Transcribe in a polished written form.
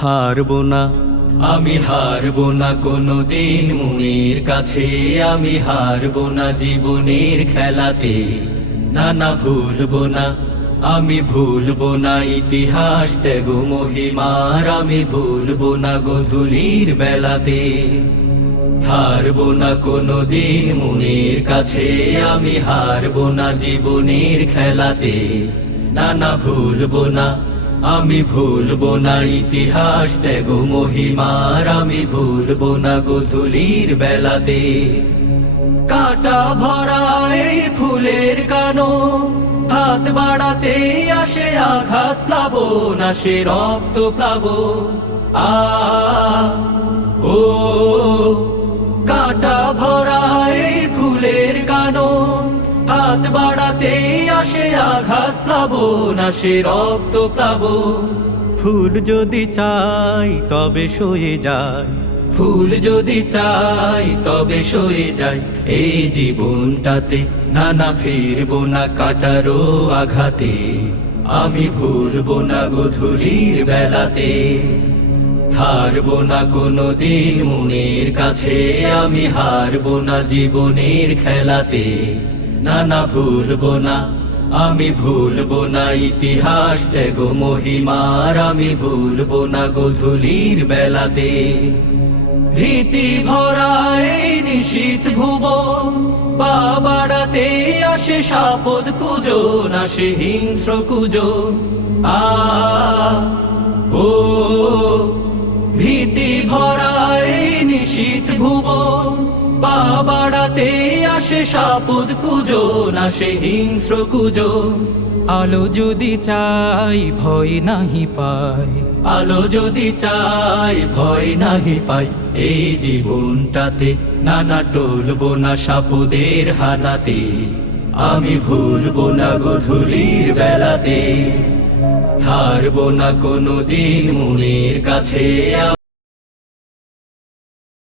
হারবো না, আমি হারবো না কোনোদিন মনের কাছে, আমি হারবো না জীবনের খেলাতে। না না ভুলবো না, আমি ভুলবো না ইতিহাস ত্যাগ মহিমার, আমি ভুলবো না গোধূলির বেলাতে। হারবো না কোনোদিন মনের কাছে, আমি হারবো না জীবনের খেলাতে। না না ভুলবো না, আমি ভুলবো না ইতিহাস ত্যাগ মহিমার, আমি ভুলবো না গোধূলির বেলাতে। কাটা ভরা এই ফুলের কানো, হাত বাড়াতে আসে আঘাত প্লাবন, আসে রক্ত প্লাবন। ও কাটা ভরা এই ফুলের কানো, হাত বাড়াতে আসে আঘাত প্লাবন, আসে রক্ত প্লাবন। ফুল যদি চাই তবে সয়ে যায়, ফুল যদি চাই তবে সয়ে যায় এই জীবনটাতে। না না ফিরবো না কাটারো আঘাতে, আমি ভুলবো না গোধূলির বেলাতে। হারবো না কোনোদিন মনের কাছে, আমি হারবো না জীবনের খেলাতে। না না ভুলবো না, আমি ভুলবো না ইতিহাস ত্যাগ মহিমার, আমি ভুলবো না গোধূলির বেলাতে। ভীতি ভরা এই নিশীথ ভুবন, পা বাড়াতে আসে সাপদ কুজন, আসে হিংস্র কুজন। ও ভীতি ভরা এই নিশীথ ভুবন, পা বাড়াতে আসে সাপদ কুজন, আসে হিংস্র কুজন। আলো যদি চাই ভয় নাহি পাই, আলো যদি চাই ভয় নাহি পাই এই জীবনটাতে। না না টলবো না সাপদের হানাতে, আমি ভুলবো না গোধূলির বেলাতে। হারবো না কোনোদিন মনের কাছে।